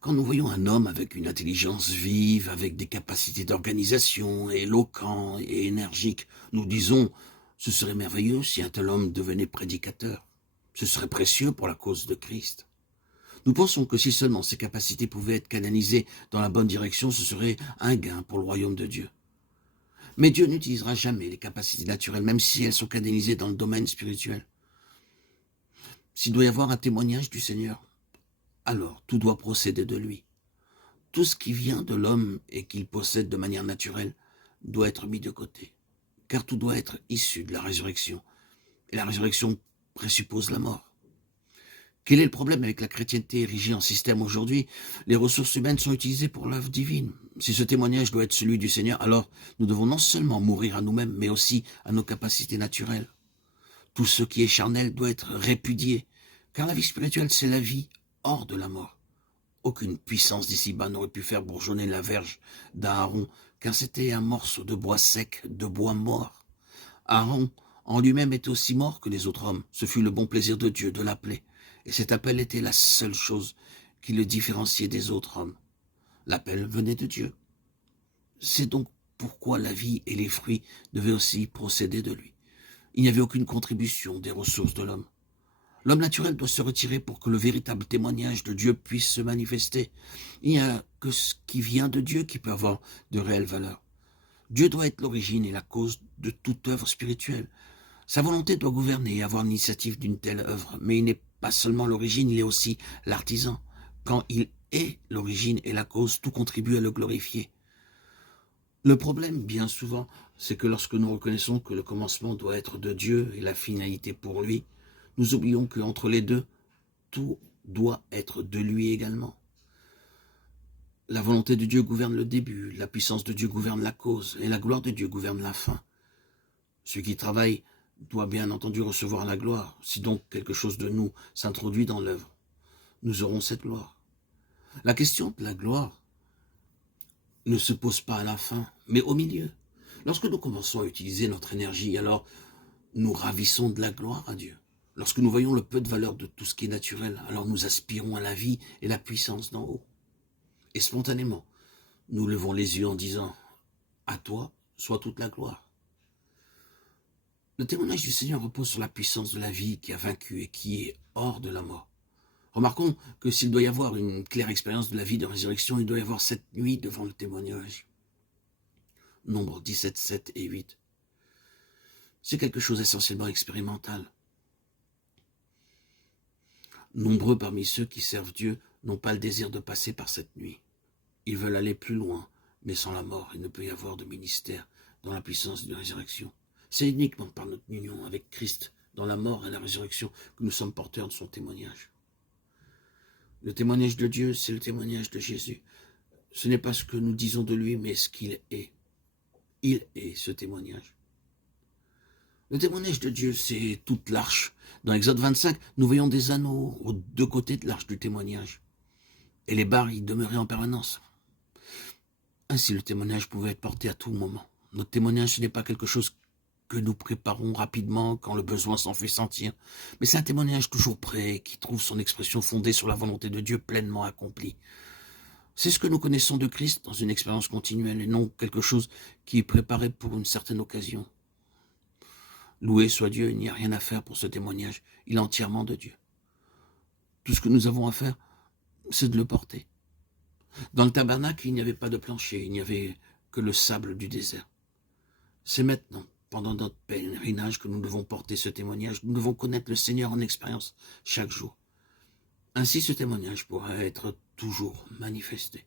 Quand nous voyons un homme avec une intelligence vive, avec des capacités d'organisation, éloquent et énergique, nous disons « ce serait merveilleux si un tel homme devenait prédicateur. Ce serait précieux pour la cause de Christ. » Nous pensons que si seulement ces capacités pouvaient être canalisées dans la bonne direction, ce serait un gain pour le royaume de Dieu. Mais Dieu n'utilisera jamais les capacités naturelles, même si elles sont canalisées dans le domaine spirituel. S'il doit y avoir un témoignage du Seigneur, alors tout doit procéder de lui. Tout ce qui vient de l'homme et qu'il possède de manière naturelle doit être mis de côté, car tout doit être issu de la résurrection. Et la résurrection présuppose la mort. Quel est le problème avec la chrétienté érigée en système aujourd'hui? Les ressources humaines sont utilisées pour l'œuvre divine. Si ce témoignage doit être celui du Seigneur, alors nous devons non seulement mourir à nous-mêmes, mais aussi à nos capacités naturelles. Tout ce qui est charnel doit être répudié, car la vie spirituelle, c'est la vie hors de la mort. Aucune puissance d'ici-bas n'aurait pu faire bourgeonner la verge d'Aaron, car c'était un morceau de bois sec, de bois mort. Aaron, en lui-même, était aussi mort que les autres hommes. Ce fut le bon plaisir de Dieu de l'appeler. Et cet appel était la seule chose qui le différenciait des autres hommes. L'appel venait de Dieu. C'est donc pourquoi la vie et les fruits devaient aussi procéder de lui. Il n'y avait aucune contribution des ressources de l'homme. L'homme naturel doit se retirer pour que le véritable témoignage de Dieu puisse se manifester. Il n'y a que ce qui vient de Dieu qui peut avoir de réelle valeur. Dieu doit être l'origine et la cause de toute œuvre spirituelle. Sa volonté doit gouverner et avoir l'initiative d'une telle œuvre, mais il n'est pas seulement l'origine, il est aussi l'artisan. Quand il est l'origine et la cause, tout contribue à le glorifier. Le problème, bien souvent, c'est que lorsque nous reconnaissons que le commencement doit être de Dieu et la finalité pour lui, nous oublions qu'entre les deux, tout doit être de lui également. La volonté de Dieu gouverne le début, la puissance de Dieu gouverne la cause, et la gloire de Dieu gouverne la fin. Celui qui travaille doit bien entendu recevoir la gloire. Si donc quelque chose de nous s'introduit dans l'œuvre, nous aurons cette gloire. La question de la gloire ne se pose pas à la fin, mais au milieu. Lorsque nous commençons à utiliser notre énergie, alors nous ravissons de la gloire à Dieu. Lorsque nous voyons le peu de valeur de tout ce qui est naturel, alors nous aspirons à la vie et la puissance d'en haut. Et spontanément, nous levons les yeux en disant « À toi soit toute la gloire ». Le témoignage du Seigneur repose sur la puissance de la vie qui a vaincu et qui est hors de la mort. Remarquons que s'il doit y avoir une claire expérience de la vie de résurrection, il doit y avoir cette nuit devant le témoignage. Nombre 17, 7 et 8. C'est quelque chose d'essentiellement expérimental. Nombreux parmi ceux qui servent Dieu n'ont pas le désir de passer par cette nuit. Ils veulent aller plus loin, mais sans la mort, il ne peut y avoir de ministère dans la puissance de la résurrection. C'est uniquement par notre union avec Christ, dans la mort et la résurrection, que nous sommes porteurs de son témoignage. Le témoignage de Dieu, c'est le témoignage de Jésus. Ce n'est pas ce que nous disons de lui, mais ce qu'il est. Il est ce témoignage. Le témoignage de Dieu, c'est toute l'arche. Dans Exode 25, nous voyons des anneaux aux deux côtés de l'arche du témoignage. Et les barres y demeuraient en permanence. Ainsi, le témoignage pouvait être porté à tout moment. Notre témoignage, ce n'est pas quelque chose que nous préparons rapidement quand le besoin s'en fait sentir. Mais c'est un témoignage toujours prêt, qui trouve son expression fondée sur la volonté de Dieu pleinement accomplie. C'est ce que nous connaissons de Christ dans une expérience continuelle et non quelque chose qui est préparé pour une certaine occasion. Loué soit Dieu, il n'y a rien à faire pour ce témoignage. Il est entièrement de Dieu. Tout ce que nous avons à faire, c'est de le porter. Dans le tabernacle, il n'y avait pas de plancher, il n'y avait que le sable du désert. C'est maintenant, pendant notre pèlerinage, que nous devons porter ce témoignage. Nous devons connaître le Seigneur en expérience chaque jour. Ainsi, ce témoignage pourra être toujours manifesté.